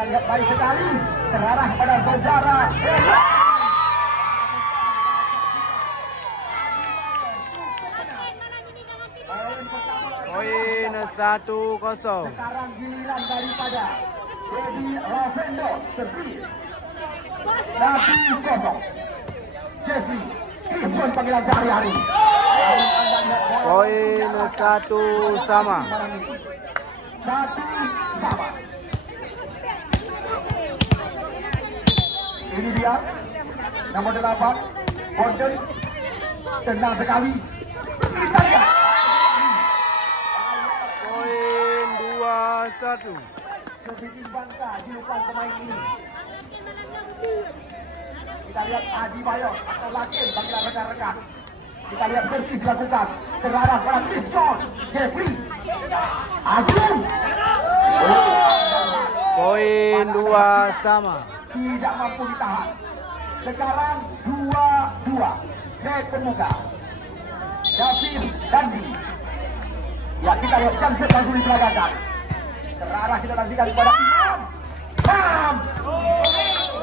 Kita lihat baik sekali terarah pada saudara. Poin 1-0. Sekarang giliran daripada Dedi Rosendo Servis. Tapi kosong. Jeffrey Kriston panggilan sehari-hari. Poin 1 sama. 1 sama. Ini dia nomor 8 Gordon, tenang sekali. Kita lihat Poin 2-1. sedikit bangsa julukan pemain ini. Kita lihat Adi Bayo atau Lakin panggilan rekan-rekan. Kita lihat bersih dilakukan terarah pada Kriston Jeffrey Agung. Poin 2 sama. Tidak mampu ditahan. Sekarang 2-2. Ke pemuka David Dandi. Ya, kita lihat Jamset langsung diperagakan. Terarah kita nantikan kepada Imam. Bam!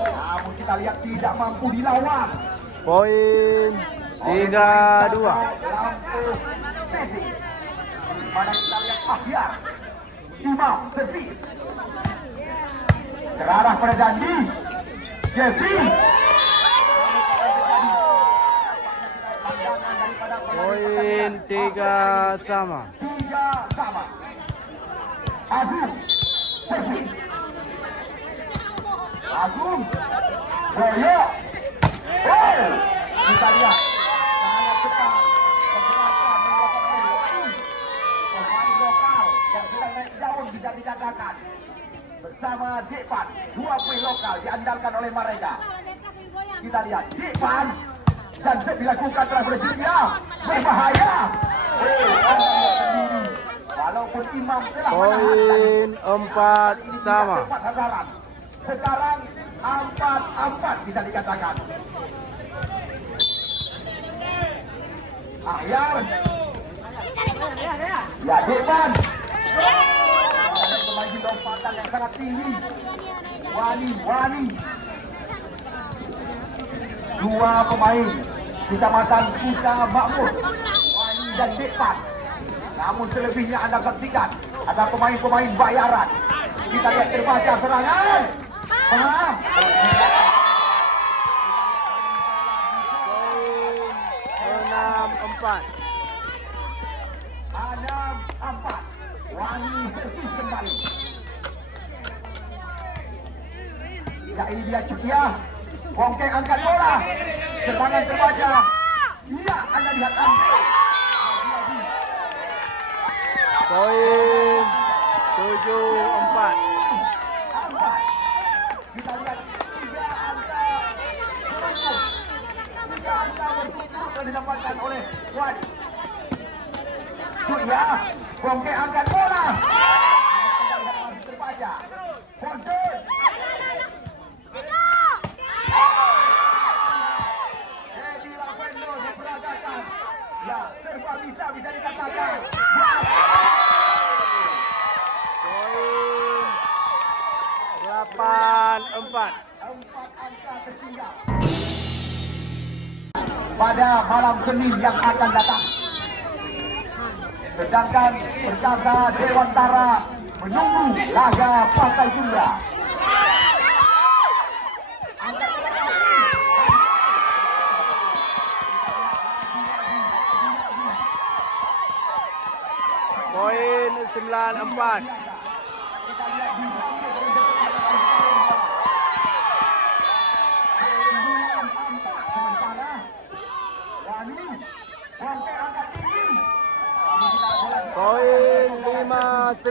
Namun kita lihat tidak mampu dilawan. Poin 3-2. Lampu Teti. Mana kita lihat Ahyar. Imam Servis. Terarah pada Dandi. Jeffrey. Poin 3 sama. 3 sama. Agung. Servis. Agung. Boyo. Oh! Kita lihat. Sangat cepat. Pergerakan melakukan pemain lokal yang sedang naik daun bisa dikatakan. Bersama Depan, 2 pemain lokal diandalkan oleh mereka. Kita lihat Depan dan dilakukan telah bersedia berbahaya. Sendiri. Walaupun Imam telah Poin 4 sama. Sekarang 4-4 bisa dikatakan. Ahyar. Ya, Depan. Pemain di lompatan yang sangat tinggi. Wani. 2 pemain Kecamatan Kusa Makmur, Wani dan Depan. Namun selebihnya Anda saksikan ada pemain-pemain bayaran. Kita lihat terbaca serangan. Paham? Poin 6-4. Wani servis kembali. Ya, ini dia Cukiah. Bongkeng angkat bola. Serangan terbaca. Ya, Anda lihat Andre. Poin 7-4. Kita lihat 3 angka beruntun. 3 angka berturut-turut yang didapatkan oleh Wani. Cukiah. Bongkeng angkat bola. Anda lihat masih terbaca. Bonten. Ya, serba bisa dikatakan. Poin 8-4. 4 angka tertinggal pada malam Senin yang akan datang. Sedangkan Perkasa Dewantara menunggu laga Partai Tunda. Poin 9-4. Poin 5-9.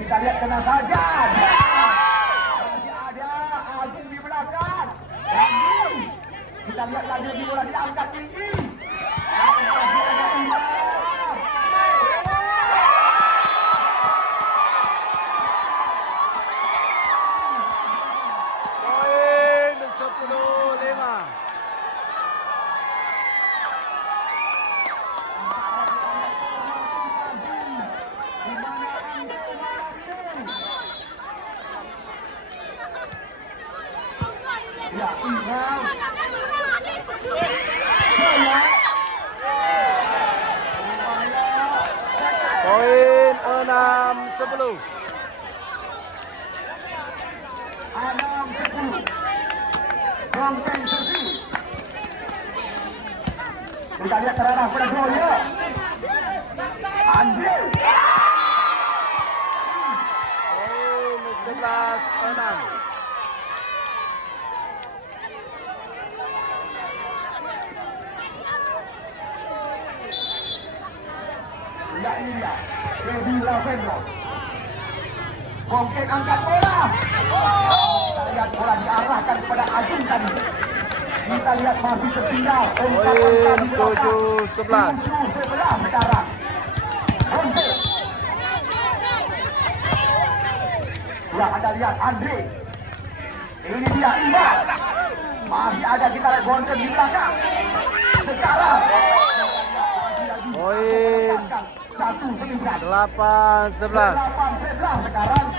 Kita lihat kena saja. Masih ada Agung di belakang. Kita lihat lagi di bola diangkat tinggi. Ya, Imam. Bola. Poin 6-10. 6-10. Bongkeng Sergi. Kita lihat terarah pada gol ya. Andre. Poin 11-6. Ya, ini dia. Devi Lavendra. Bongkeng angkat bola. Kita lihat bola diarahkan kepada Ajun tadi. Kita lihat masih tertinggal. Poin 7-11. Sebelah sekarang. Bongkeng. Ya, Anda lihat Andre. Ini dia Iman. Masih ada kita lihat Bongkeng di belakang. Sekarang. Poin 8-11. 8-11 sekarang.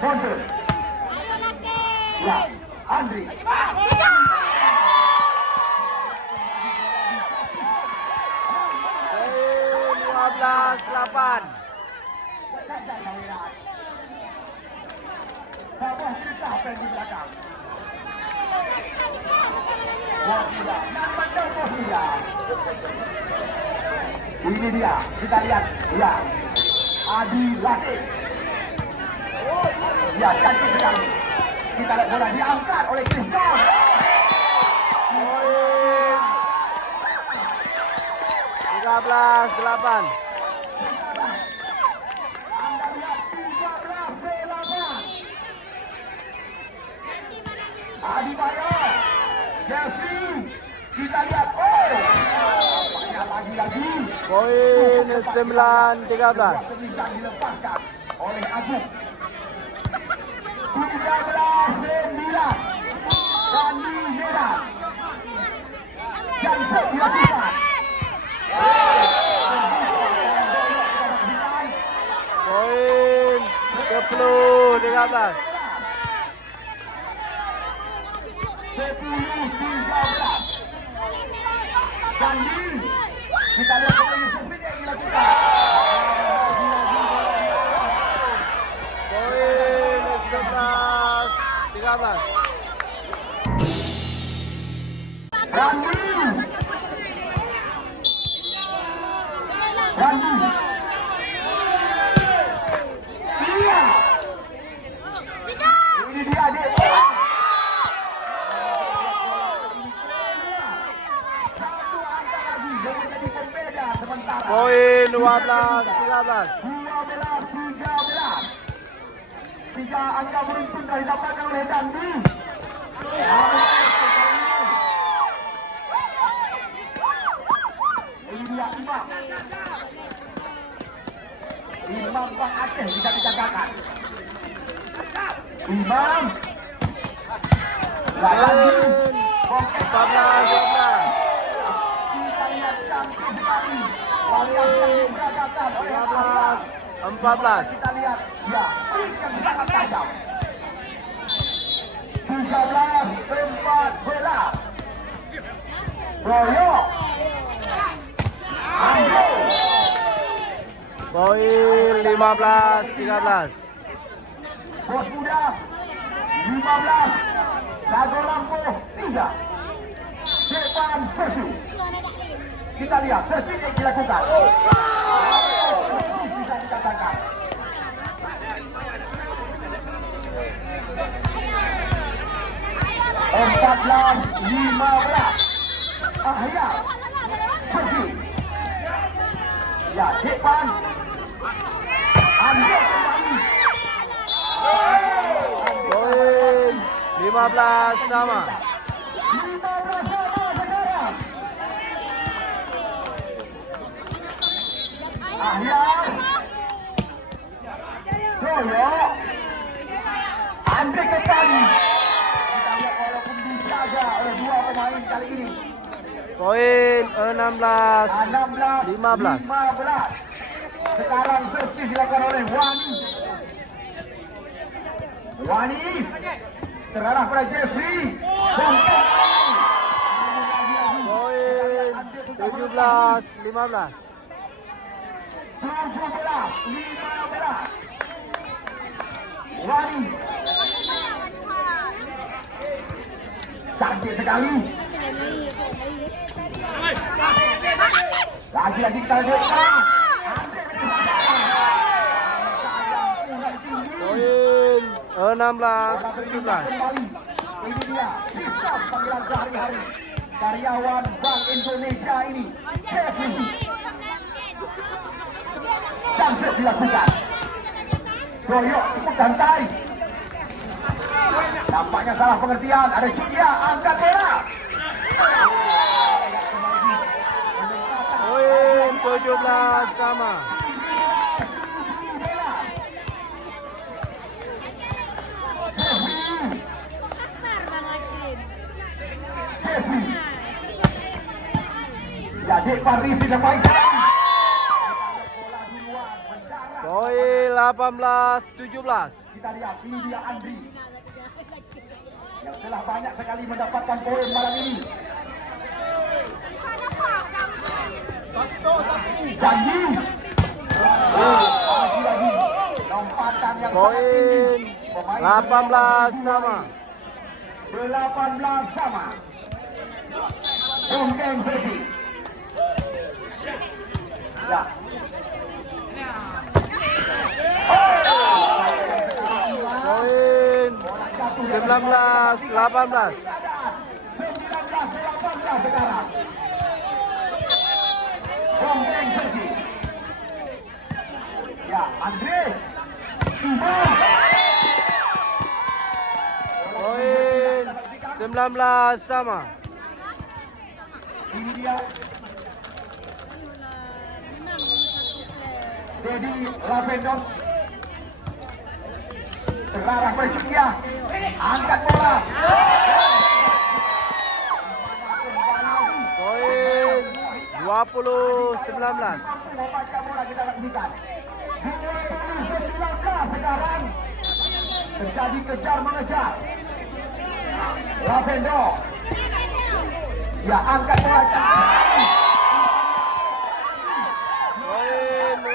Bongkeng. Ya, Andre. Poin 15-8. Bawah kita apa yang di belakang? Bosnia, namanya Bosnia. Ini dia, kita lihat. Ya, Adi Latif. Ya, cantik sekali. Kita lihat bola diangkat oleh Kriston. Poin 13-8. Anda lihat 13-8. Adi Bayo, Jeffrey, kita lihat. Oh, banyak lagi. Poin 9-13. Sedang dilepaskan oleh Agung. 13-9. Dani Medan. Jangan dilakukan. Poin 10-13. 10-13. Dani. Kita lihat apa Yusuf ini yang dilakukan. Poin 11-13. Dani. Dani. Iya. Ini dia adik. Satu angka lagi yang menjadi pembeda sementara. Poin 12-13. 12-13. 3 angka beruntun dah didapatkan oleh Dandi. Ini dia Imam. Imam Bang Aceh bisa dikatakan. Imam. Lagi. Bongkeng. 14-12. Kita lihat cantik sekali. Walian yang diberagakan oleh Ahmad. 14. Kita lihat, ya, yang sangat tajam. 13-14. Boyo. Andre. Poin 15-13. Bos muda. 15. Lago Lampung 3. Depan Persi. Kita lihat, Persi yang dilakukan. Bisa dikatakan. Empat 15. Ahyar. Pergi. Ya, depan. Andre kembali. Poin 15 sama. 15 sama sekarang. Ahyar. Joyo. Andre kembali. Kita lihat walaupun dijaga oleh 2 pemain kali ini. Poin 16 15. Sekarang servis dilakukan oleh Wani. Wani terarah pada Jeffrey. Poin 17-15. 17-15. Wani cantik sekali. Lagi-lagi kita lihat. Poin 16-17. Ini dia sistem panggilan sehari-hari karyawan Bank Indonesia ini. Jamset dilakukan. Royok cukup santai. Nampaknya salah pengertian. Ada Julia angkat bola. Poin 17 sama. Jadi Paris tidak baik. Poin 18-17. Kita lihat ini dia Andri yang telah banyak sekali mendapatkan poin malam ini. Janji. Lagi-lagi lompatan yang sangat tinggi. Poin 18 sama. 18 sama. Bungkeng Sergi. Ya. Poin 19-18. 19-18 sekarang. Bungkeng Sergi. Ya, Andre. Poin 19 sama. Ini dia Dedi Lavendon. Terarah pada Julia. Angkat bola. Poin 20-19. Membaca bola kita lakukan. 19 sekarang. Terjadi kejar mengejar. Lavendon. Ya, angkat bola. Poin 21-19.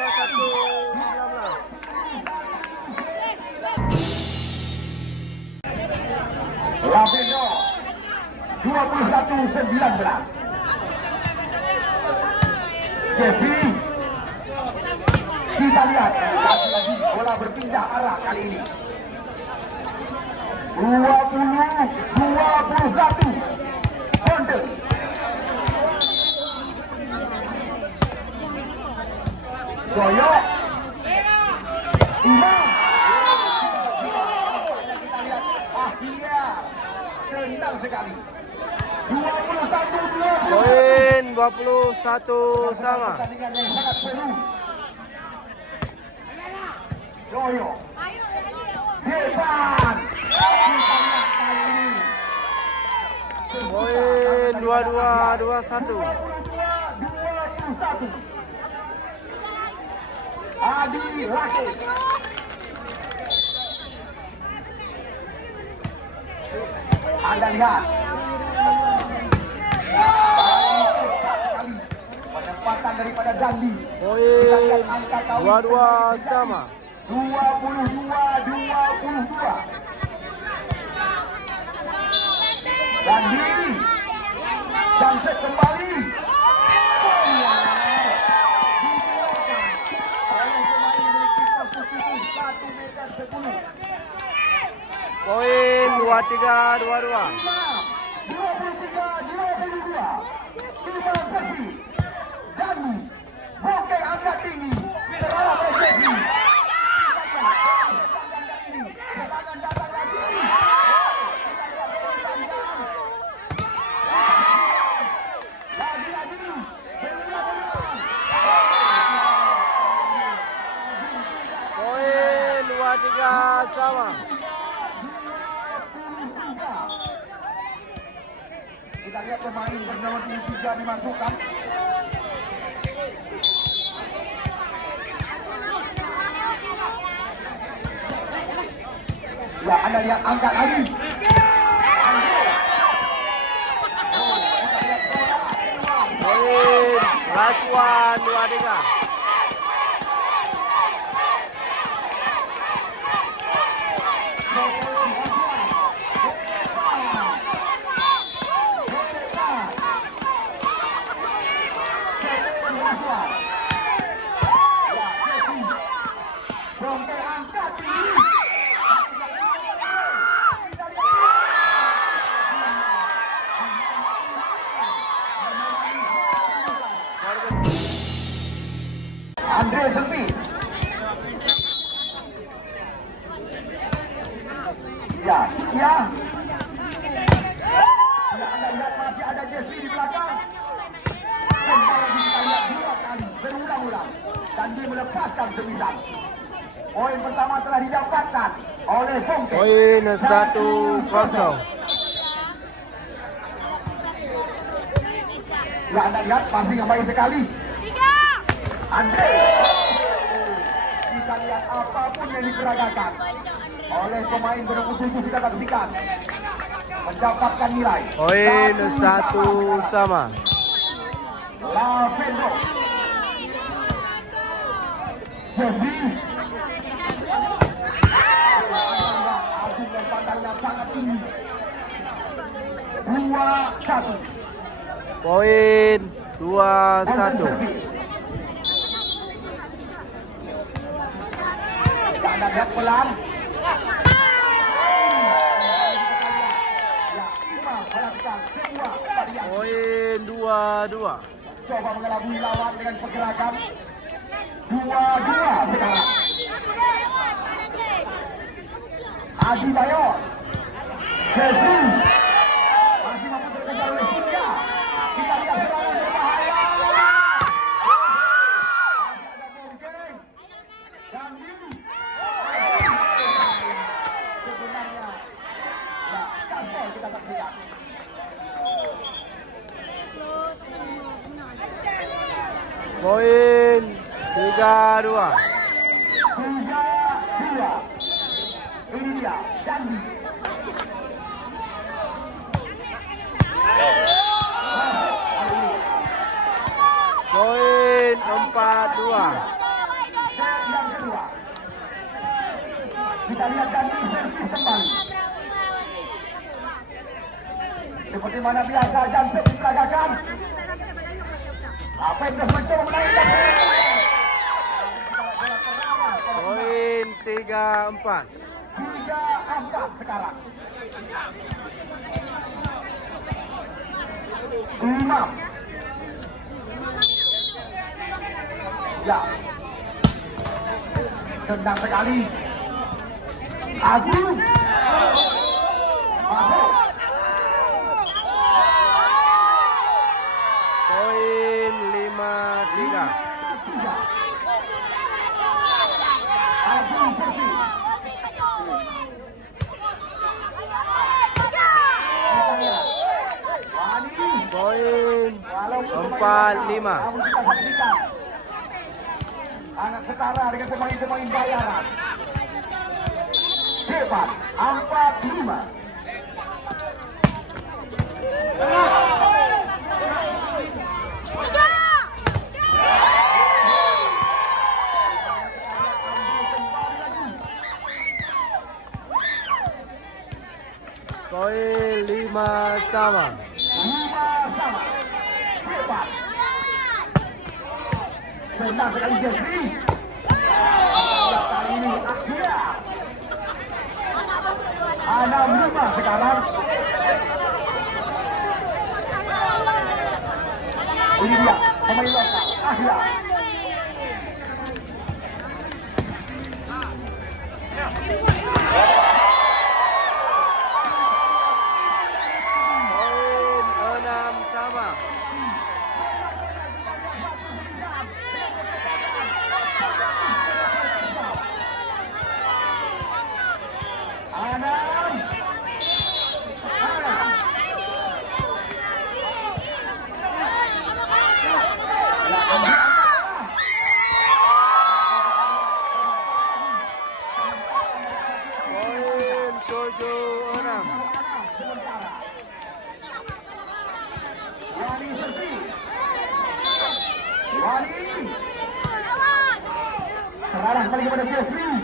Lavendon 21-19. Jeffrey. Kita lihat lagi bola berpindah arah kali ini. 20-21. Honda. Joyo. Imam. Kita lihat akhirnya tendang sekali. 21-20. Poin 21 sama. Pertandingan yang sangat seru. Joyo. Depan. Poin 22-21. 21. Adi Rakit. Anda lihat. Penempatan daripada Dandi. Poin 22 sama. 22-22. Dandi. Jamset kembali. Poin 23-22. 23-22. Imam Sergi. Dandi. Bokeh angkat tinggi. Terarah pada Sergi. Serangan datang lagi. Lagi-lagi. Poin 23 sama. Kita lihat pemain bernama 23 dimasukkan. Ya, Anda lihat angkat lagi. Poin Rasuan 23. Andre Sempi. Ya, ya. Anda lihat masih ada Jeffrey di belakang. Kembali kita lihat 2 kali berulang-ulang dan dia melepaskan 9. Poin pertama telah didapatkan oleh Bongke. Poin 1-0. Ya, Anda lihat passing yang baik sekali. Andre. Kita lihat apapun yang diperagakan oleh pemain berumur 7 kita saksikan mendapatkan nilai. Poin 1 sama. Lavendo. Jeffrey. Agung dan pandangnya sangat tinggi. 2-1. Poin 2-1. Anda lihat pelan. Poin 2-2. Coba mengelabui lawan dengan pergerakan 2-2 sekarang. Adi Bayor. Jesus. Masih mampu terkejar oleh Surya. Kita lihat serangan berbahaya. Poin 3-2. 3-2. Ini dia Dandi. Poin 4-2. Yang kedua. Kita lihat Dandi servis kembali. Seperti mana biasa Janset diperagakan. Apa yang mencoba menaikkan? Poin 3-4. 3-4 sekarang. Imam. Ya. Tendang sekali. Agung. Masuk. Poin 5-3. Agung bersih. Poin 4-5. Anak setara dengan pemain-pemain bayaran. Hebat, 4-5. Poin 5 sama. 5 sama. Hebat. Senang sekali Jeffrey. Kali ini Akhira. 6-5 sekarang. Ini dia pemain lokal Akhira. Poin 6 sama. Mengarah kembali kepada Jeffrey.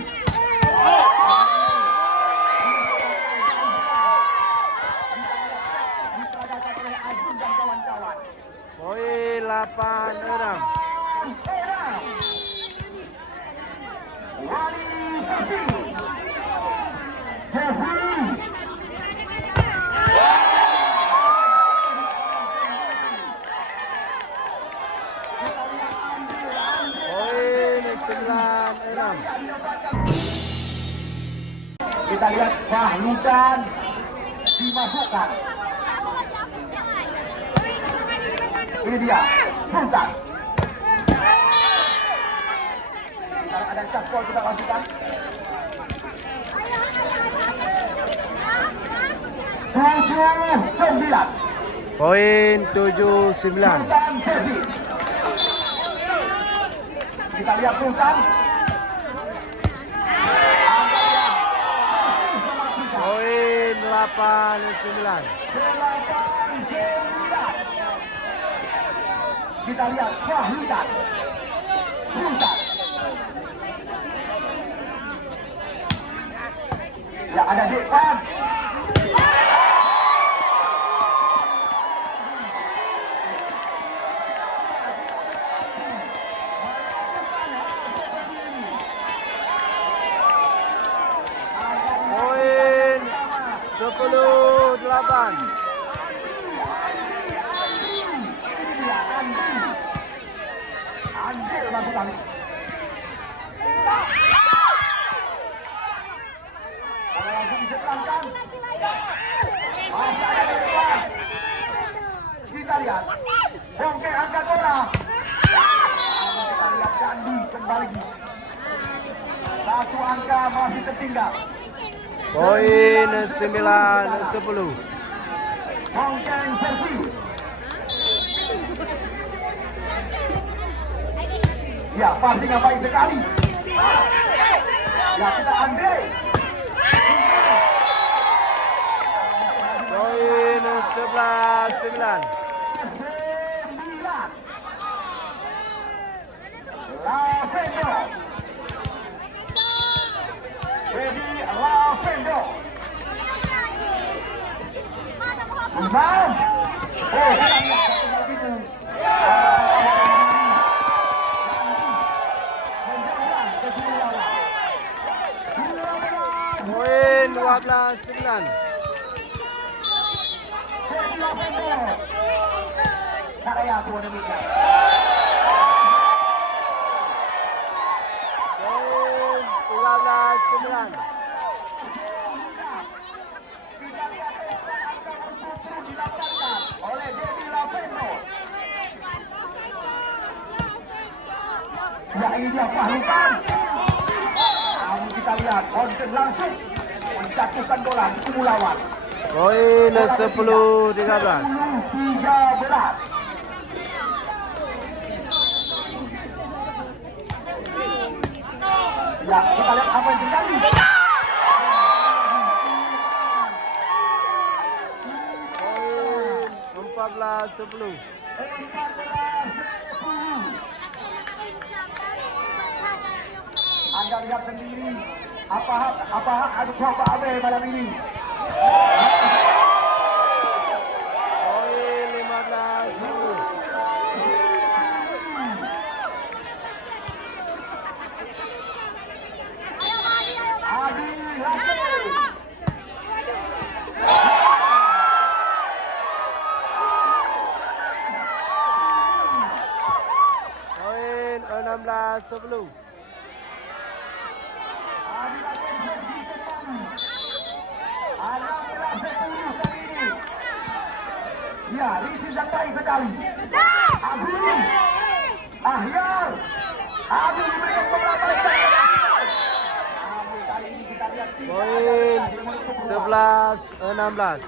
Diperagakan oleh Agung dan kawan-kawan. Poin 8-6. Wali Jeffrey. Jeffrey. Poin 9-6. Kita lihat Fahlukan dimasukkan. Ini dia Sultan. Kalau ada caspol kita masukkan. 7-9. Poin 7-9. Sultan Jeffrey. Kita lihat Sultan. Poin 8-9. Kita lihat Fahlukan. Sultan. Ya ada depan. Poin 10-8. Anjir lakukan. Kalau langsung diseberangkan. Masih ada di depan. Kita lihat. Bongke angkat bola. Kita lihat Gandhi kembali. Satu angka masih tertinggal. Poin 9-10. Bongkeng servis. Ya, passing yang baik sekali. Ya, kita ambil. Poin 11-9. 9. Lavendo. Jadi Lavendo. 6. Oh, kita lihat satu begitu. Poin 12-9. Karya tuan demikian. Poin 13-9. Oleh Devi Lavendo. Ya ini dia Fahlukan. Namun kita lihat konten langsung menjatuhkan bola di kubu lawan. Poin 10-13. 13. Ya, kita lihat apa yang terjadi. Poin 14-10. Anda lihat sendiri apa hak adu Pak Abe malam ini. Poin 15-10. Adi Latif. Poin 16-10. Ya, Risi yang baik sekali. Agung. Ahyar. Agung diberikan beberapa lebar. Namun kali ini kita lihat Poin 11-16.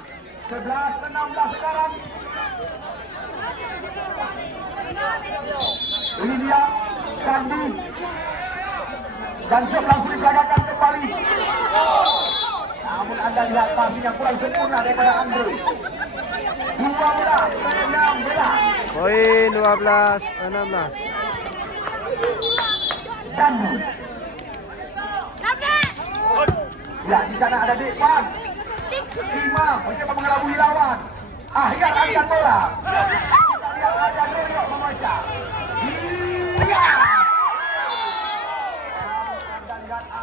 11-16 sekarang. Ini dia Kandi. Dan siap langsung diperagakan kembali. Namun Anda lihat passing yang kurang sempurna daripada Andre. 12-16. Poin 12-16. Dan Ya, di sana ada Dekwan. Imam mencoba mengelabui lawan. Akhir angkat bola. Kita lihat ada Noyo memecah. Iya.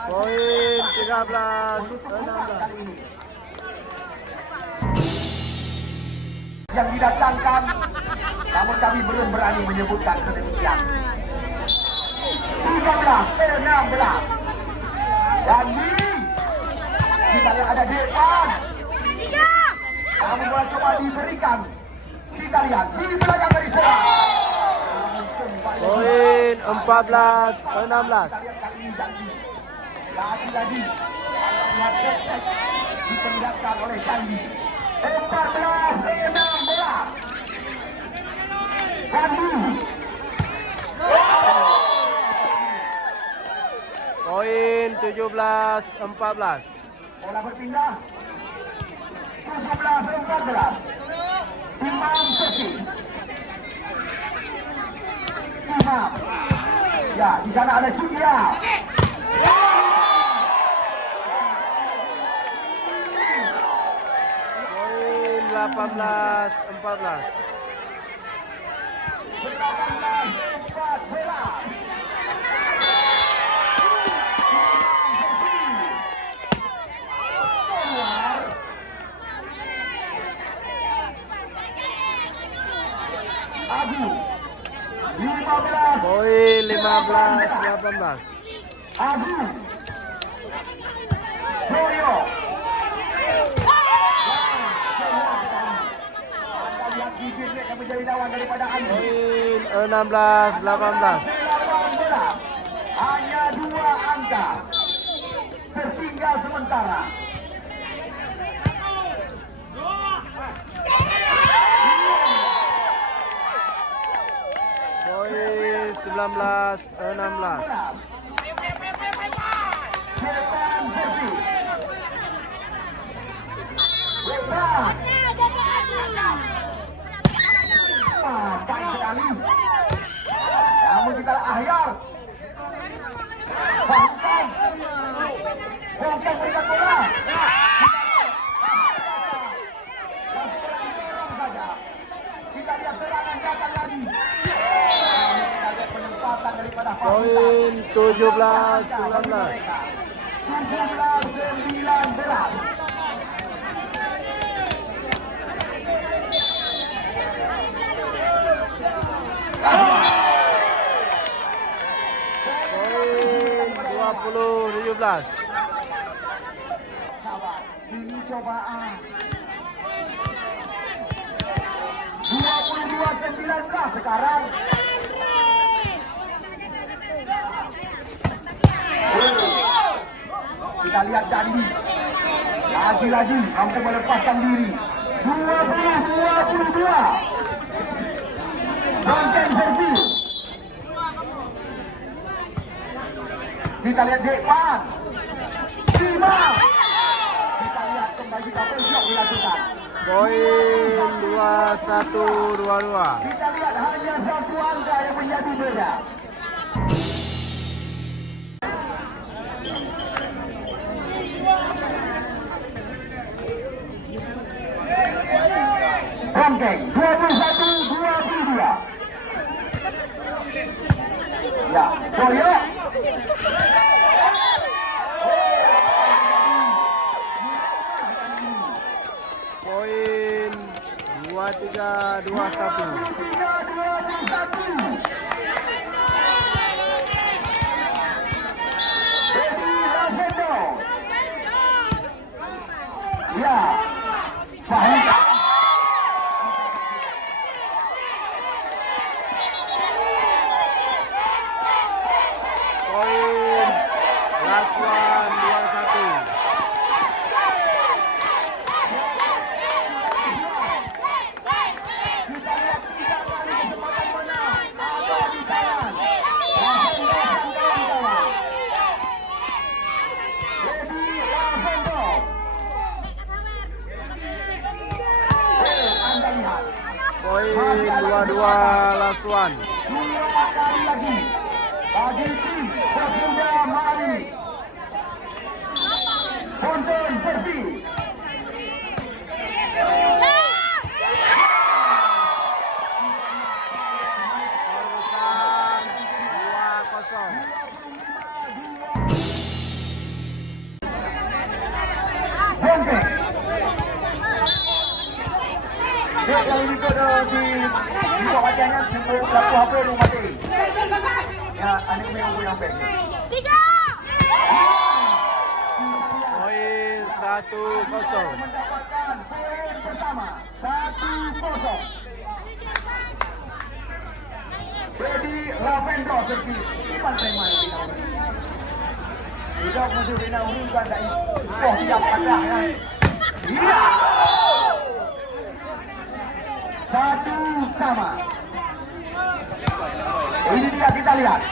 Poin 13, Kali 16. ini. Yang didatangkan, namun kami belum berani menyebutkan sedemikian. 13-16. Dan kita lihat ada Depan. Namun bola coba diberikan. Kita lihat di belakang dari bola. Poin 14, 16. Kita lihat kali ini janji. Lagi-lagi. Lihat refleks diperlihatkan oleh Janji. 14-16. Janji. Poin 17, 14. Bola berpindah. 17-14. Imam Sesi. Imam. Ya, di sana ada Julia. Poin 18, 14. 18-14. Abu 15. Poin 15, 18. Abu Noyo. Anda lihat bibir yang menjadi lawan daripada Andi. Poin 16, 18. Hanya 2 angka tertinggal sementara. Poin 19, 16. Depan Sergi. Depan. Baik sekali. Namun kita akhir. Bahkan. Bahkan berikan bola. Kita lihat serangan datang lagi. Kita lihat penempatan daripada Poin 17, 19. 17-19. Poin 20, 17. Ini cobaan. 22-19 sekarang. Kita lihat Dandi. Lagi-lagi mampu melepaskan diri. 20-22. Bangken Sergi. Kita lihat Dekwan. 5. Kita lihat kembali kapal siap dilakukan. Poin 21, 22. Kita lihat hanya 1 angka yang menjadi beda. Bangkeng 21-22. Ya, Boyo. Poin 23, 21. 3-21. Devi Lavendo. Ya, Fahmi. Poin Laswan 21. Kita lihat 3 kali kesempatan menang. Ada di tangan. Lavendo dan kawan-kawan. Devi Lavendo. Anda lihat. Poin 22, Laswan. 2 kali lagi. Bagi tim pemuda Mari. Tonton servis. Skor besar 2-0. Bongke. Dek yang ini tu di buka wajahnya sebelum laku HP rumah mati. Ya, ane punya yang baik. Poin 1-0. Mendapatkan poin pertama 1-0. Freddy Lavendro servis Iman Preman Tidak musuh Rina Uri kan tak oh siap padah ya. Iya. 1-1. Ini dia kita lihat.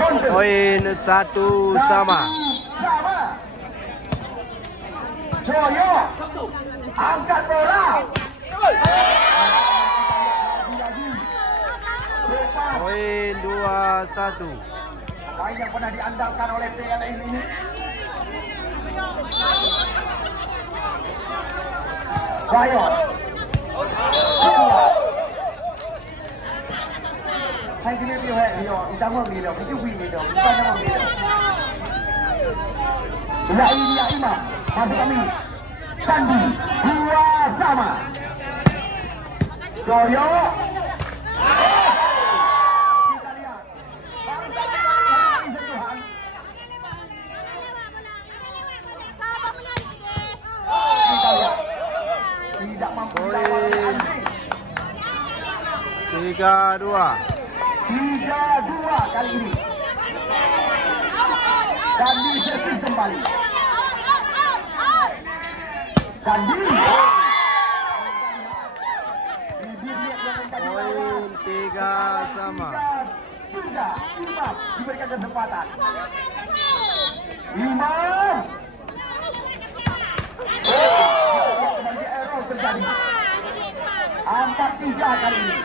Poin 1 sama. Joyo angkat bola. Poin 2-1. Pemain yang pernah diandalkan oleh PLN ini. Joyo. Hai kini dia dia kita mau dia itu win dia bukan nama dia. Ya ini dia Imam masuk kami. Sandi 2-2. Joyo. Kita lihat. Kita lihat. Tidak mampu Poin 3-2. 3-2 kali ini. Dandi servis kembali. Dandi. Poin 3 sama. Sudah, Imam diberikan kesempatan. Imam. Kembali error terjadi. 4-3 kali ini.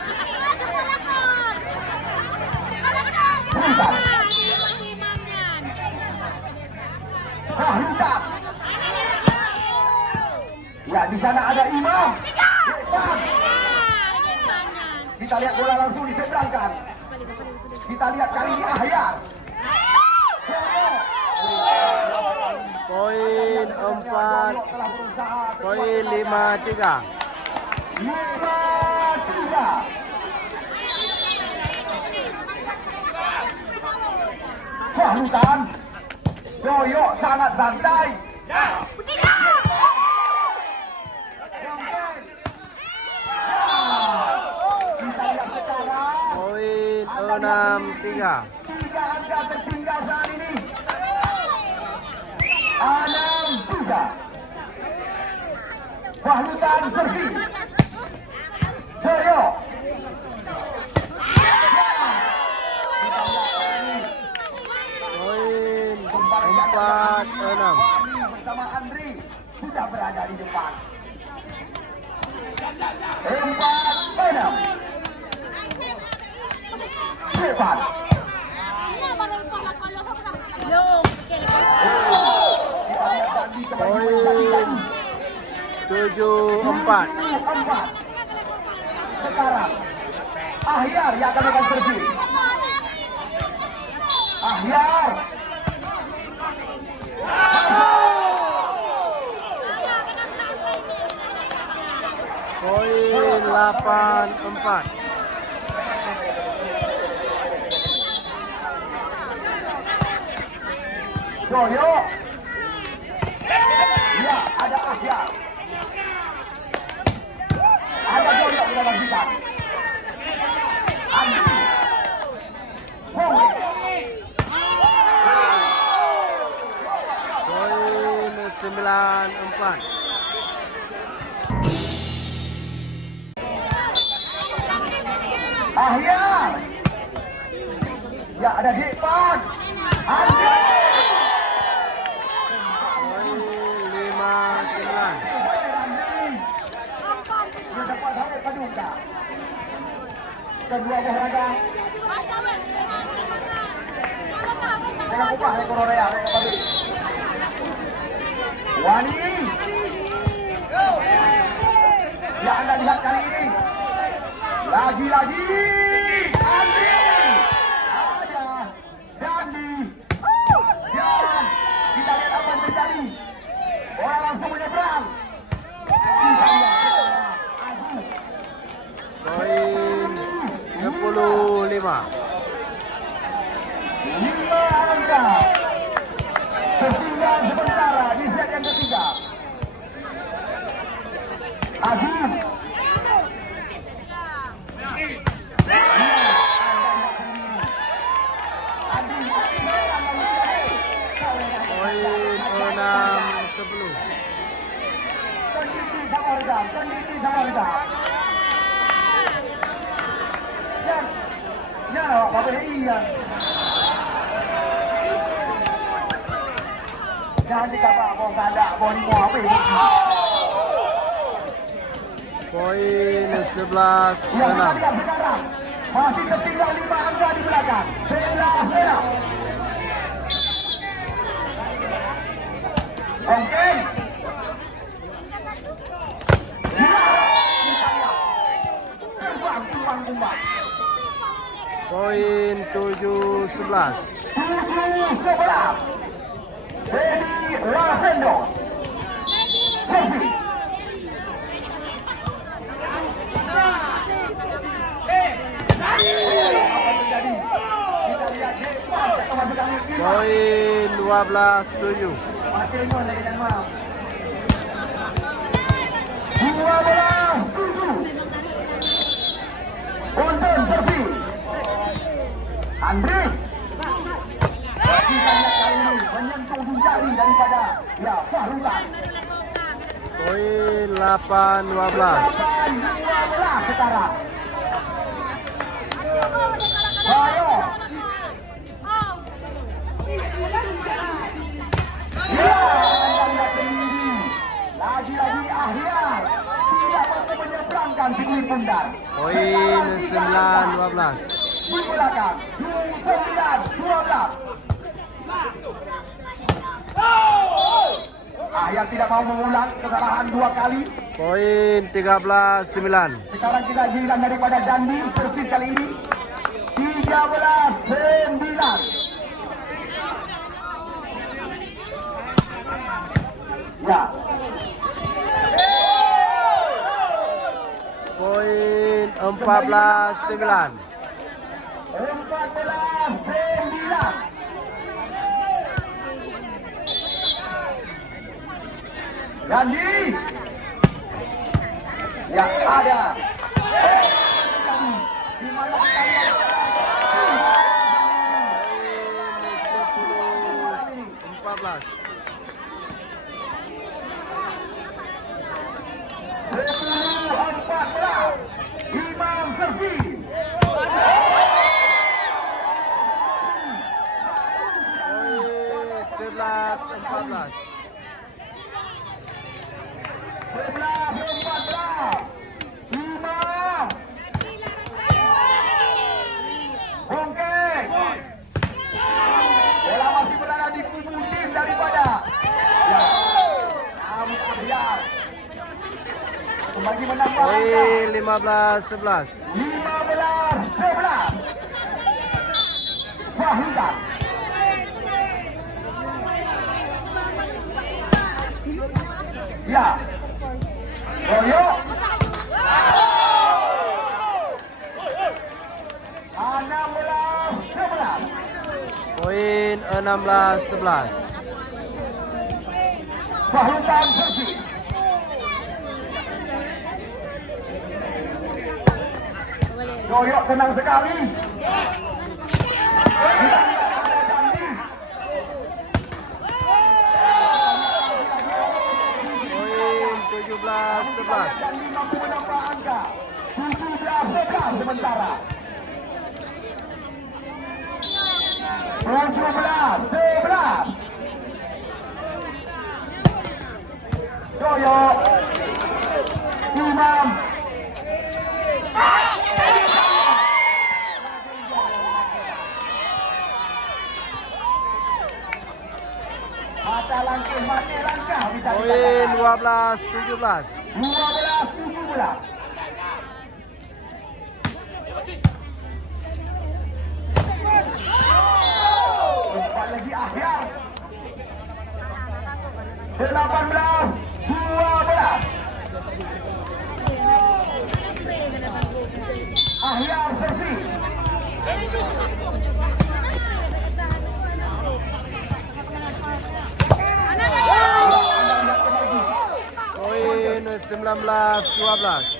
Bentar. Hendak. Ya, di sana ada Imam. Hebat. Kita lihat bola langsung diseberangkan. Kita lihat kali ini Ahyar. Poin 4. Poin 5-3. 5-3. Kehalusan. Joyo sangat santai. Kita lihat sekarang. Poin 6-3. 3 angka tertinggal saat ini. 6-3. Wahlutan servis. Joyo. Poin 4-6. Bersama Andri sudah berada di depan. 4-6. Hebat. Poin 7-4. 4. Sekarang Ahyar yang akan melakukan servis. Ahyar. Poin 8-4. Joyo. Ya, ada Ahyar. Ada Joyo di dalam bidang. Andi. Hongwe. Poin 9-4. Ahyar. Ya, ada Depan. Andi. Poin 5-9. Dia dapat hari paduka. Kedua olahraga. Jangan lupa hari Korea, hari pagi. Wani. Ya, anda lihat kali ini. Lagi-lagi. Andri. Ada. Dandi. Dan kita lihat apa yang terjadi. Bola langsung menyeberang. Kita lihat. Aduh. Poin 10-5. 5 angka. Tertinggal sementara di set yang ketiga. Azim. Poin 6-10. Kondisi sama Rizal. Ya, apa iya. Jangan dikata mau ada mau apa ini. Poin 11-6. Ya, kita lihat sekarang. Masih tertinggal 5 angka di belakang. 11. Oke. Kumbang. Poin 7-11. 7-11. Dedi Ravendo. Servi. Poin 12-7. Untung Servi. Andri. Kita lihat kali ini menyentuh jari daripada Fahrutan. Poin 8-12. 8-12 sekarang. Bayo. Ya, lagi-lagi Ahyar tidak mampu menyeberangkan di pundar. Poin 9-12. Di belakang 9-12. Ahyar tidak mau mengulang kesalahan 2 kali. Poin 13-9. Sekarang kita giliran daripada Dandi persis kali ini 13-9. Ya. Poin 14-9. 14-9. Dandi. Ya, ada. Di mana kita lihat 14. 14. Imam Servi. Poin 11-14. 11-14. Imam. Bongkeng. Bola masih berada di kubu tim daripada. Ya. Namun Ahyar. Kembali menambah angka. Poin 15-11. 15-11. Fahrutan. Ya. Royo. 16-11. Poin 16-11. Fahrutan Servi. Royo tenang sekali. Poin 17-11. Dandi mampu menambah angka 17-11 sementara. 17-11. Royo. Imam. Mata Bangkit mana langkah bisa Poin dikatakan. 12-17. 12-17. Empat lagi akhir. 18-12. Akhir sesi. Poin 19-12.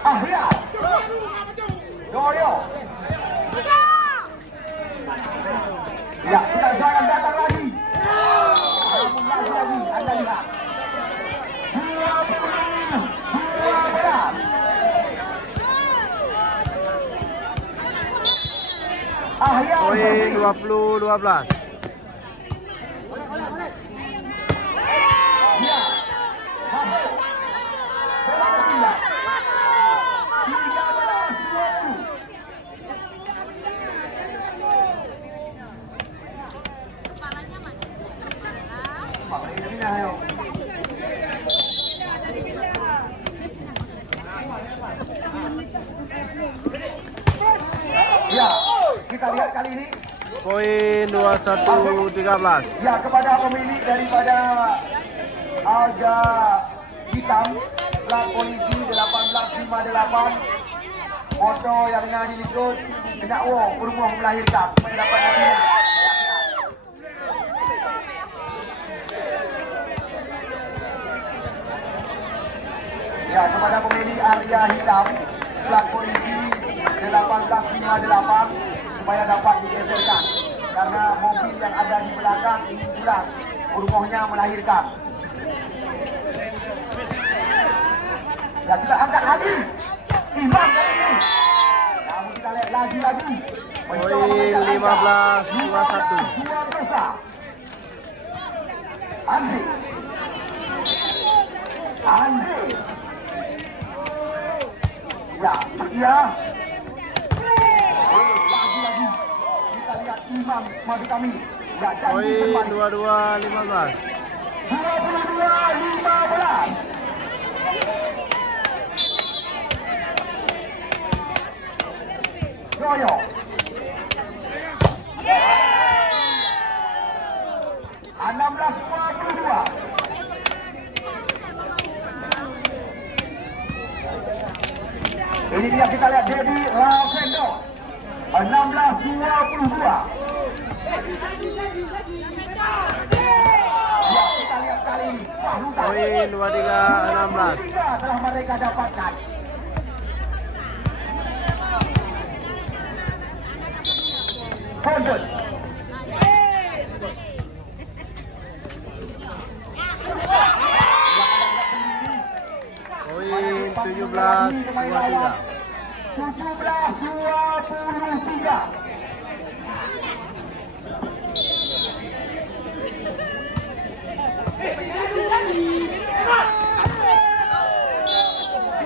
Akhir. Dorio. Ya, kita jangan datang lagi. Namun lagi, Anda lihat. 12. Akhir. Poin 20-12. Ya. Masuk. Bola berpindah. 13-20. Ya, kita lihat kali ini. Poin 21-13. Ya, kepada pemilik daripada Alga Hitam, plat polisi 1858. Motor yang nak diliput, nak berumur melahirkan supaya dapat nabinya. Ya, kepada pemilik Arya Hitam, plat polisi 1858 supaya dapat digeserkan karena mobil yang ada di belakang ini pulang berumurnya melahirkan. Ya, kita angkat lagi. Imam kali ini. Namun kita lihat lagi. Poin 15-21. Andri. Ya, setia. Lagi. Kita lihat Imam maju kami. Ya, Poin 22-15. 22-15. Royo. Enam belas 22. Ini dia kita lihat Dedi Lavendo. 16-22. Ya, kita lihat kali ini. Poin 23-16. Telah mereka dapatkan. Konjun. Poin 17-23. 17-23.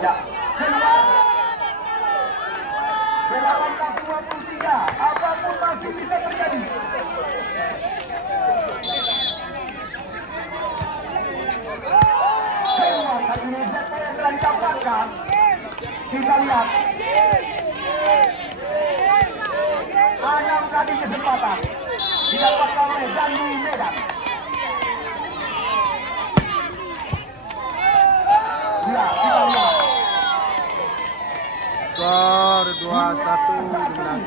Ya. 18-23. Apapun masih bisa terjadi. Kali ini siapa yang telah didapatkan? Kita lihat. 6 kali kesempatan didapatkan oleh Dandi Medan. Ya, kita lihat. Skor 2-1.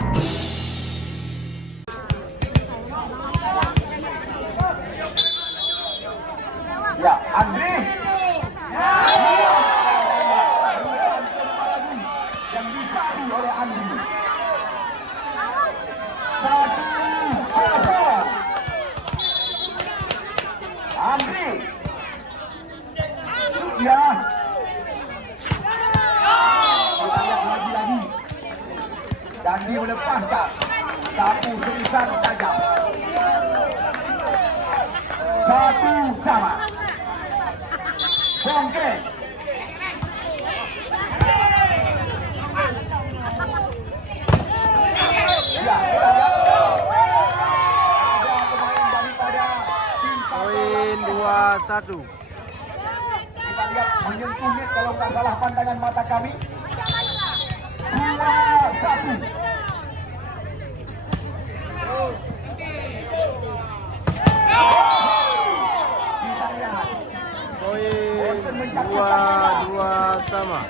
Ya, Andri. Yang dicari oleh Andri. 1-0. Andri. Ya. Kita lihat lagi. Dan dia melepaskan sapu tulisan tajam. 1-1. Bongke. Ya, 1. Kita lihat menyentuh net kalau nggak salah pandangan mata kami. 2-1. Kita lihat Poin 2-2 sama.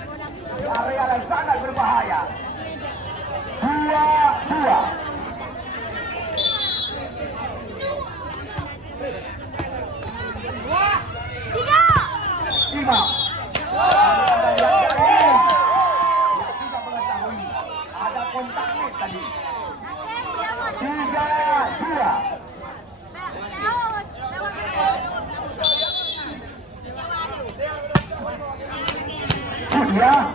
di area yang sangat berbahaya. 2-2. Imam. Tidak mengetahui ada kontak net tadi. 3-2. Ya.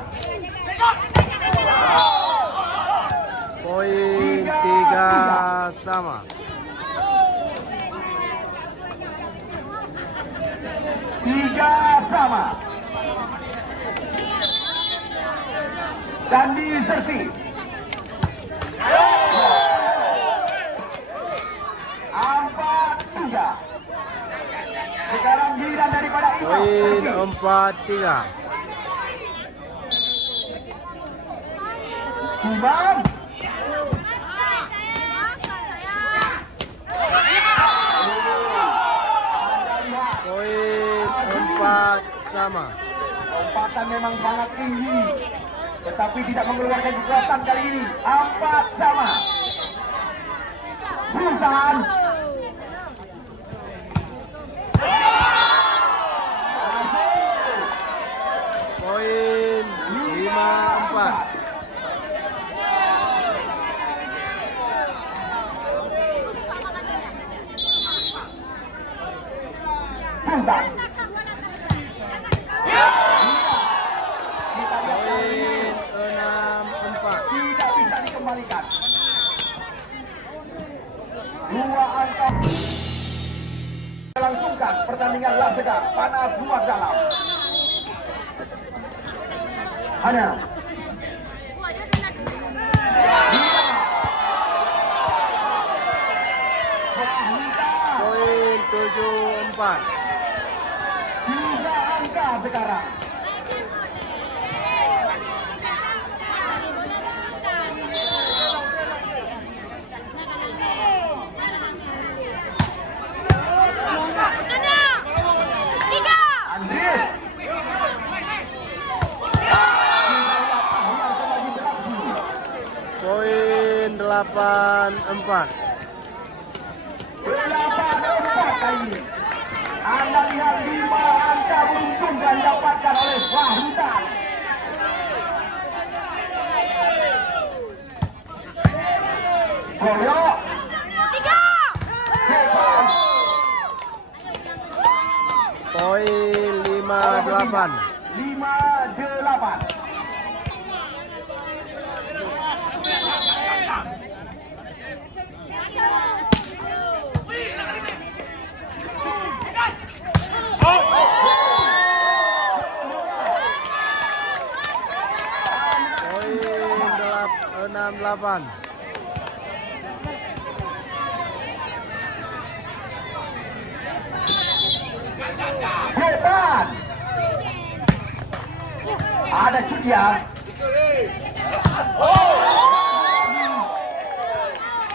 Poin 3 sama. 3 sama. Dandi Serti. 4-3. Sekarang giliran daripada Poin Imam. 4-3. Imam. Poin 4 sama. Lompatan memang sangat tinggi, tetapi tidak mengeluarkan kekuatan kali ini. 4 sama. Sultan. Poin 5-4. Sultan. Poin 6-4. Tidak bisa dikembalikan. 2 angka. Langsungkan pertandingan laga panas luar dalam. Hana. Poin 7-4. 3 angka sekarang. Andreas. Poin 8-4. 8-4 kali ini. Anda lihat 5 angka beruntun yang didapatkan oleh Wahrutan. Boyo. 3. Poin 5-8. 5-8. Poin 6-8. Hebat. Ada Cucia.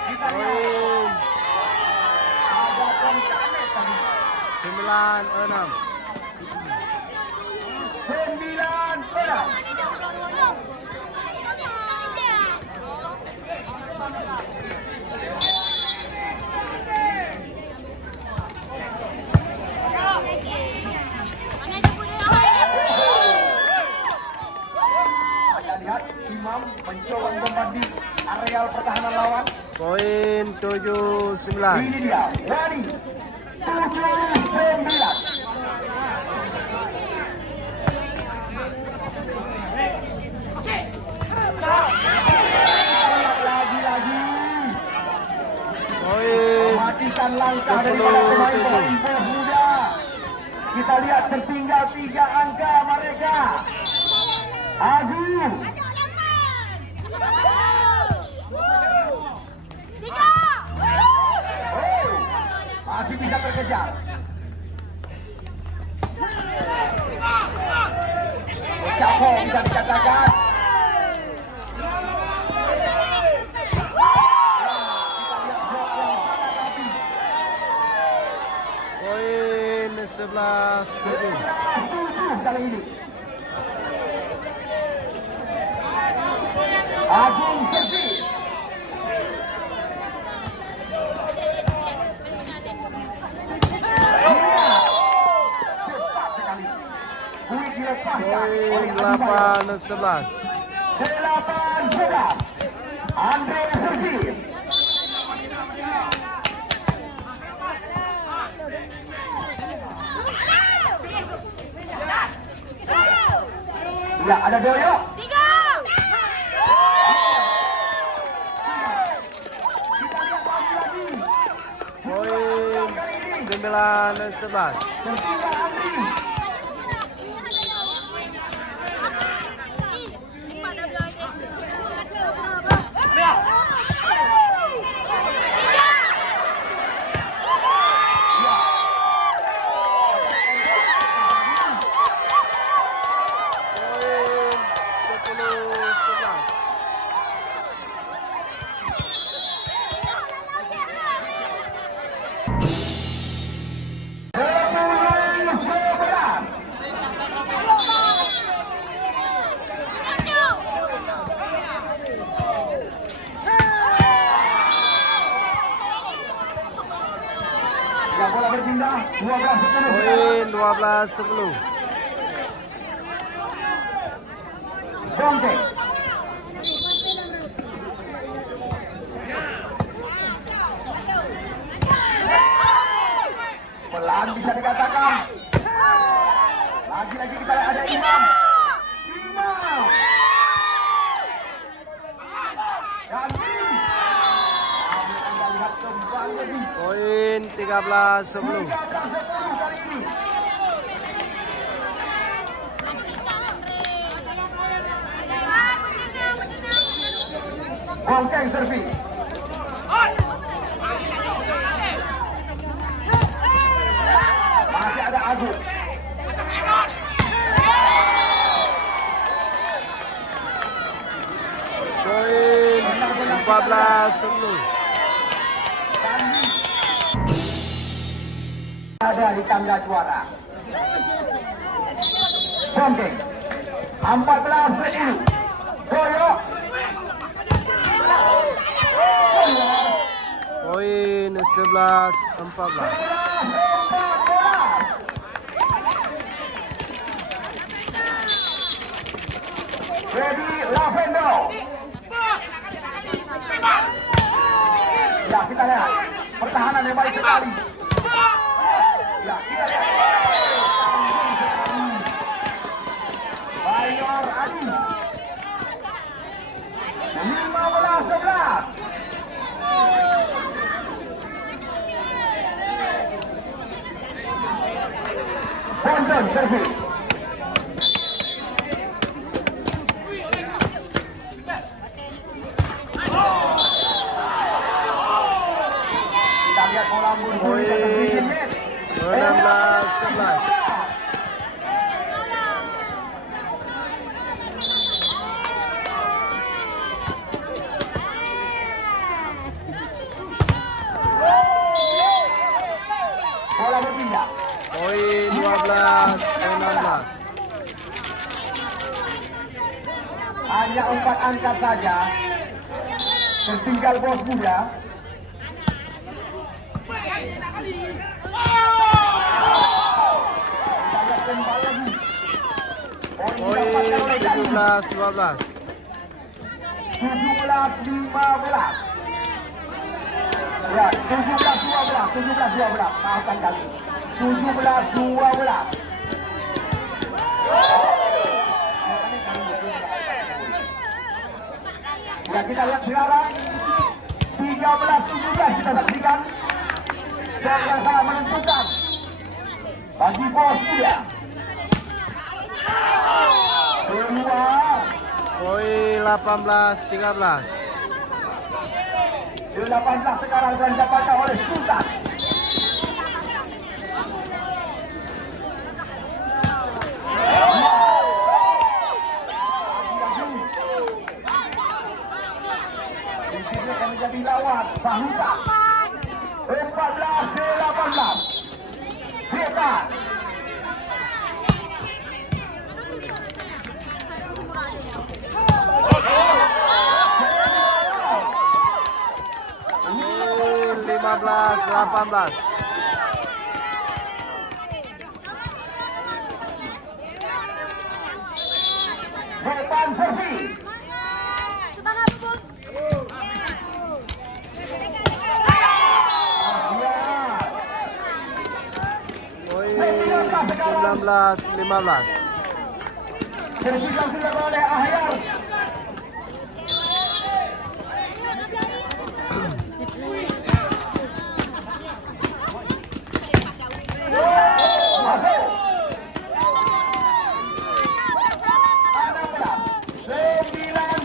Kita lihat. Poin Ada kontanet tadi. 9-6. 9-6. Anda lihat Imam mencoba membanding areal pertahanan lawan. Poin 7-9. Ini dia, Wani. 7-9. Lagi-lagi Poin mematikan langkah daripada pemain muda. Kita lihat tertinggal 3 angka mereka. Aju. Oh, masih bisa terkejar. Jatuh bisa dikatakan. Poin 11-7. Kali ini. Agung Servis. Cepat sekali. Kuih dilepaskan oleh Poin 8-11. 8-11. Andre Servis. Ya, ada Doyo. Kita lihat lagi. Poin 9-11. Tertinggal Andri. Poin 10-11. Ya, bola berpindah 12-10. Poin 12-10. Bongke. Pelan bisa dikatakan. Lagi-lagi kita lihat ada Imam. Imam. Dan ini. Anda lihat kembali lagi. Poin 13-10. 13-10 kali ini. Bongke servis. Masih ada Agus. Poin 14-10. Ada di tangga juara. Bongke 14-10. Doyo. Poin 11-14. Ready Lavendo. Ya, kita lihat pertahanan yang baik sekali. Ya, kita lihat. Bayor Adi. 15-11. Bonton servis. Kita lihat bola mundur. Poin 16-11. Bola berpindah. Poin 12-16. Hanya 4 angka saja. Tertinggal bos muda. Kita lihat kembali lagi. Poin 17-12. 17-15. Ya, 17-12. 17-12. Maafkan kami. 17-12. Ya, kita lihat sekarang 13-17 kita saksikan. Dan sangat menentukan bagi bos muda. Keluar. Poin 18-13. 18 sekarang dan didapatkan oleh Sultan. 18. Depan servis. Poin 19-15. Servis yang dilakukan oleh Ahyar. Masuk.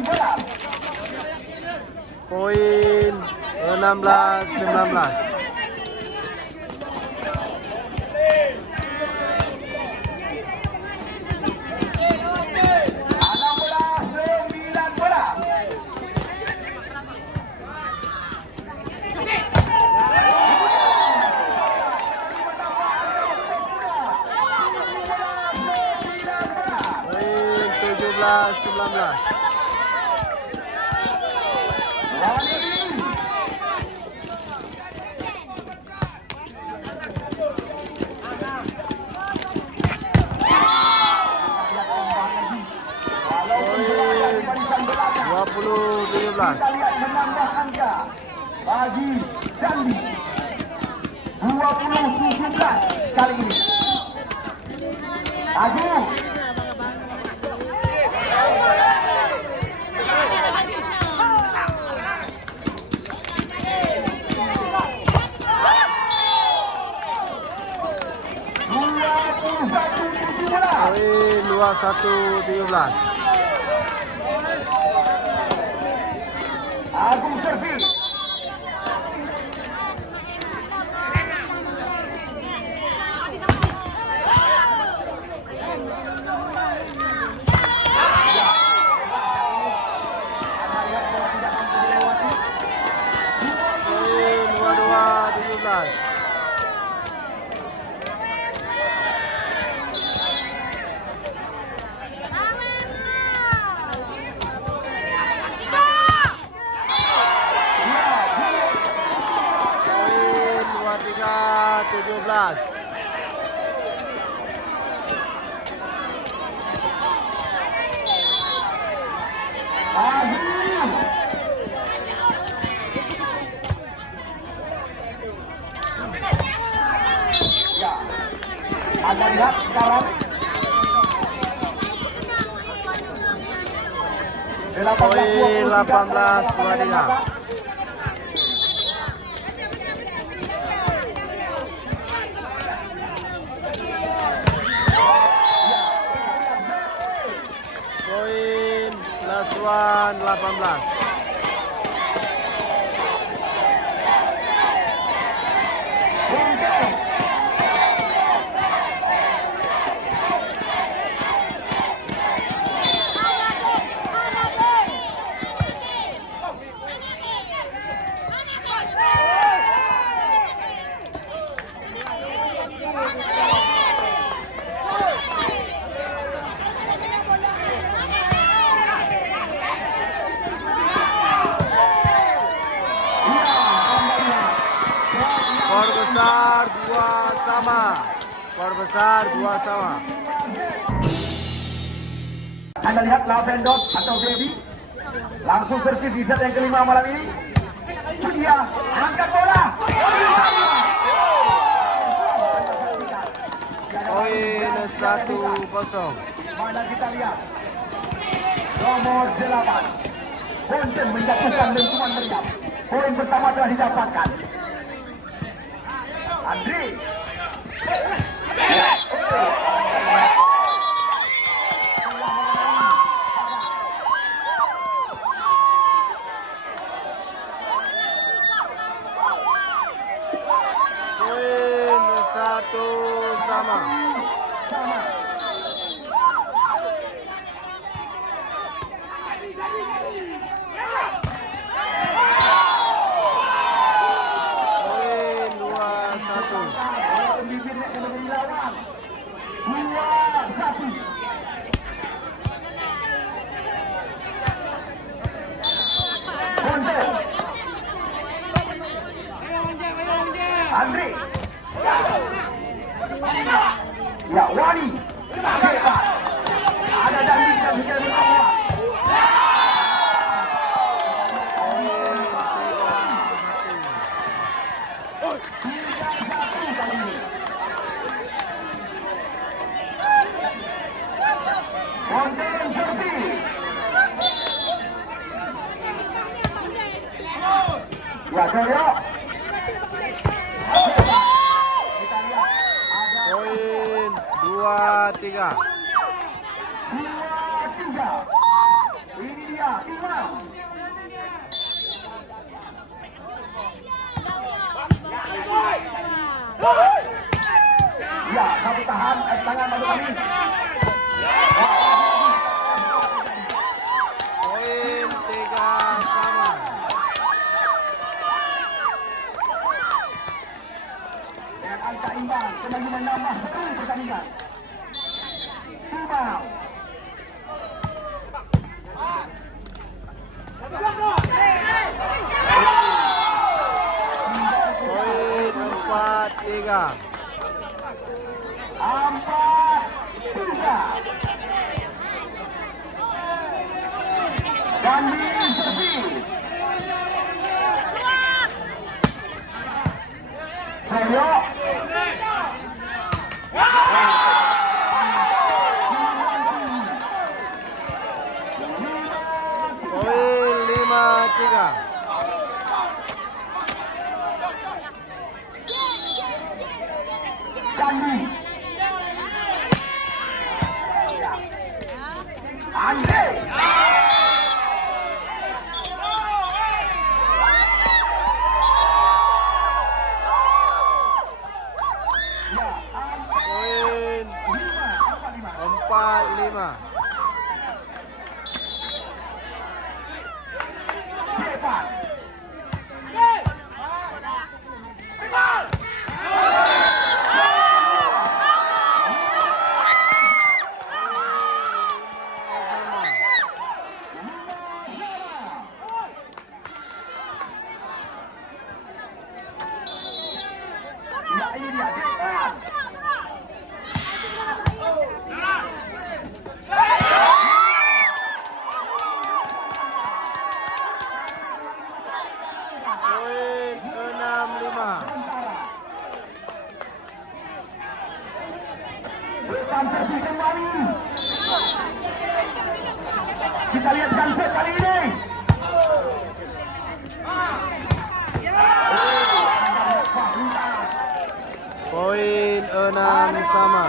16-19. Poin 16-19. 17-19. Poin 20-17. Kita lihat menambah angka bagi Dandi 20-17 kali ini. Agung. Poin 21-17. Agung servis. Poin 22-17. Poin 23-17. Agung. Ya. Anda lihat sekarang. Poin 18-23. Poin Lasuan 18. Skor besar 2 sama. Skor besar 2 sama. Anda lihat Lavendot atau Baby langsung servis di set yang kelima malam ini. Itu dia angkat bola. Poin 1-0. Mana kita lihat nomor 8 Bonten menjatuhkan dentuman meriam. Poin pertama telah didapatkan. Andri. Poin 1 sama. Poin 21. Ya, Joyo. Kita lihat ada Poin 2-3. 2-3. Ini dia Imam. Ya, satu tahan, tangan bantu kami. Poin 3 sama. Dengan angka imbang, kembali menambah satu pertandingan. Imam. Poin 4-3. 4-3. Dan diservis. Joyo. Poin 5-3. Candi. Andre. Ya, Poin 4-5. Depan. Ya, ini dia depan. Poin 6-5. Depan versi kembali. Kita lihat sunset kali ini. Poin 6 sama.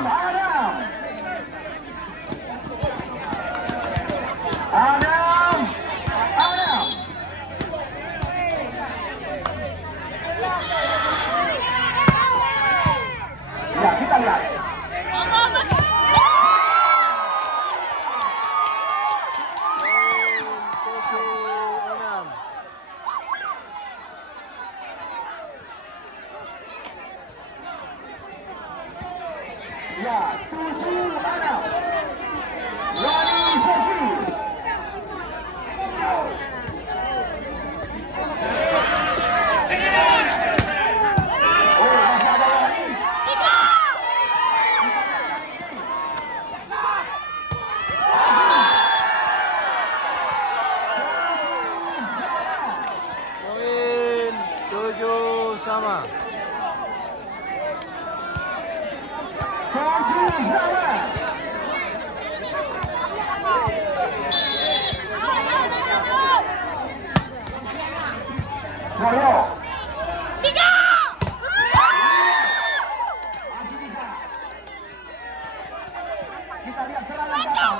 Adam. Ya, kita lihat. Poin 7-6. Ya, 7-6. Rani Sergi. Oh, masih ada Rani. Poin 7 sama. 7-6. Joyo. Masih bisa. Kita lihat serangan datang.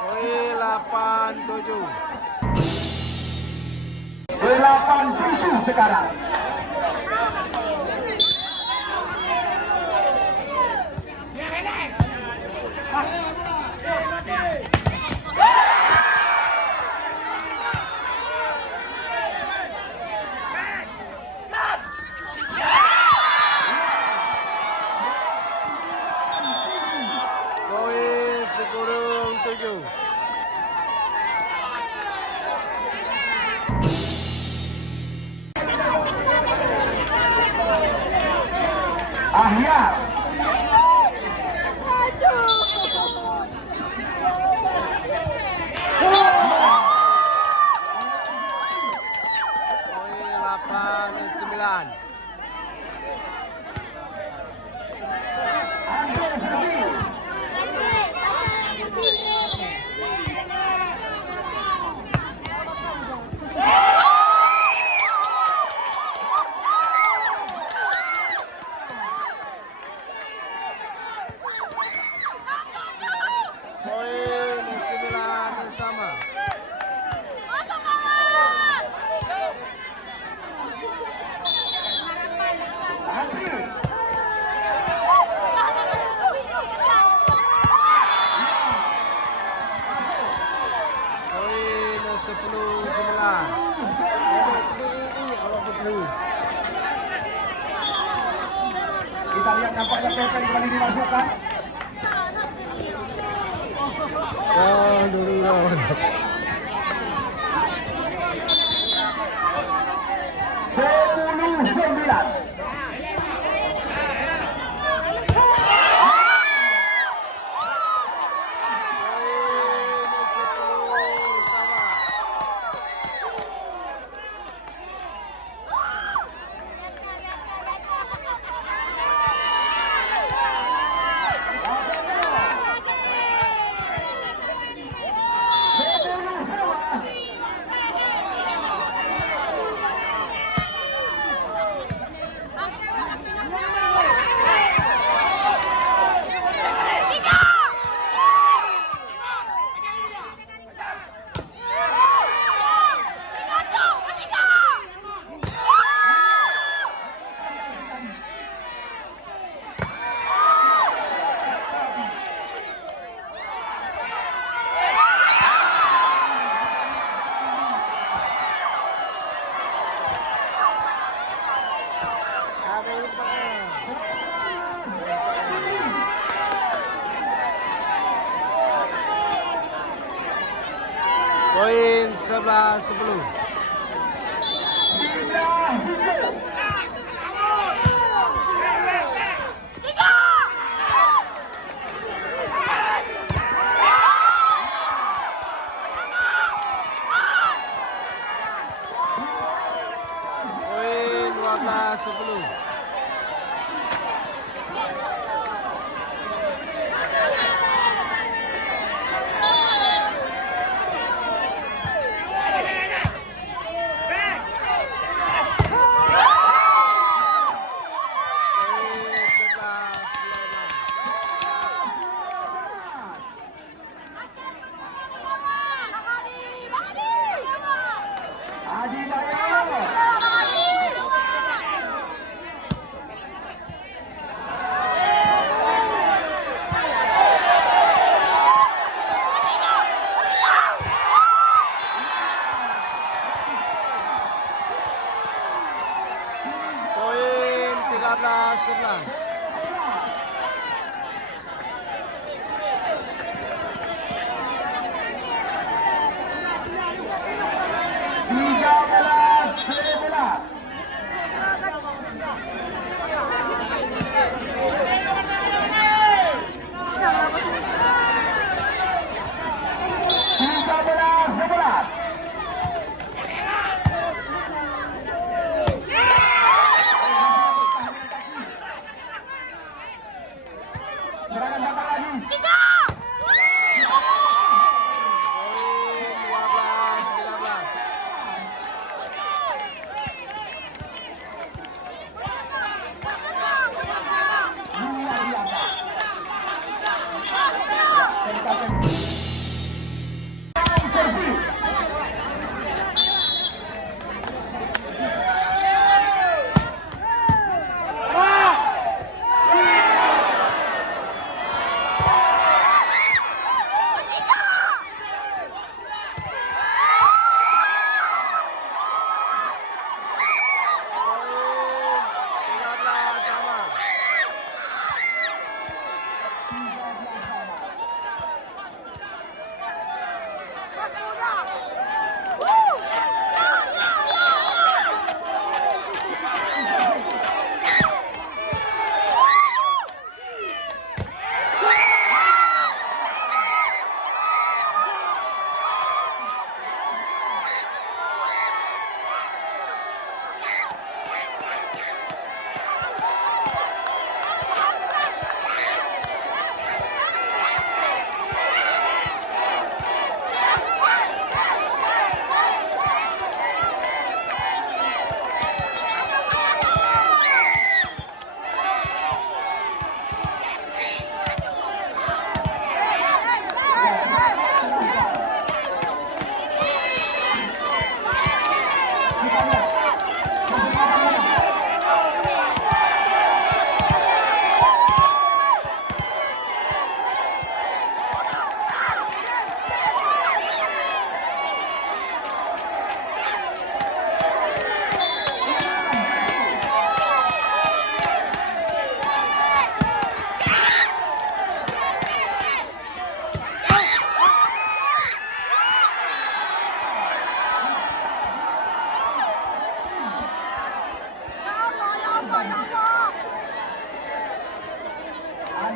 Poin 8-7. 8-7 sekarang. Poin 10-7. Ahyar. Poin 8-9. Andre Sergi. Kita lihat nampaknya PP kembali dimasukkan. Dulu. 29. Poin 11-10. Poin 12-10. Poin 13-11.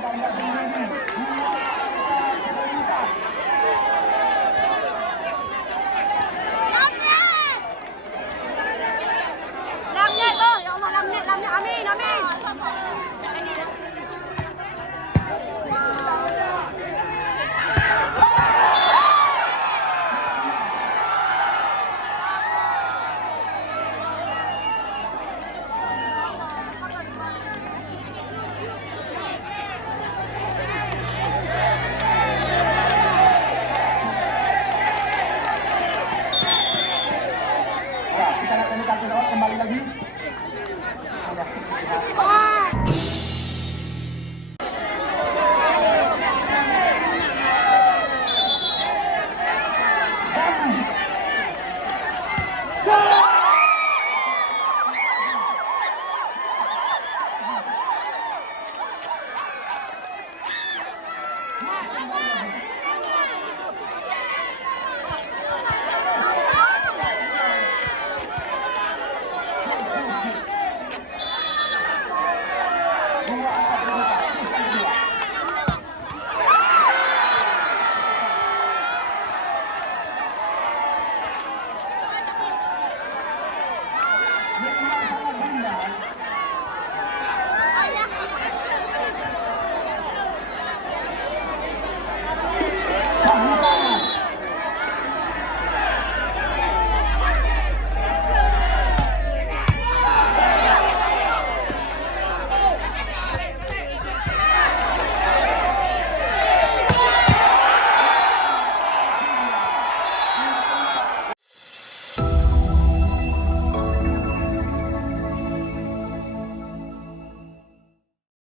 Dua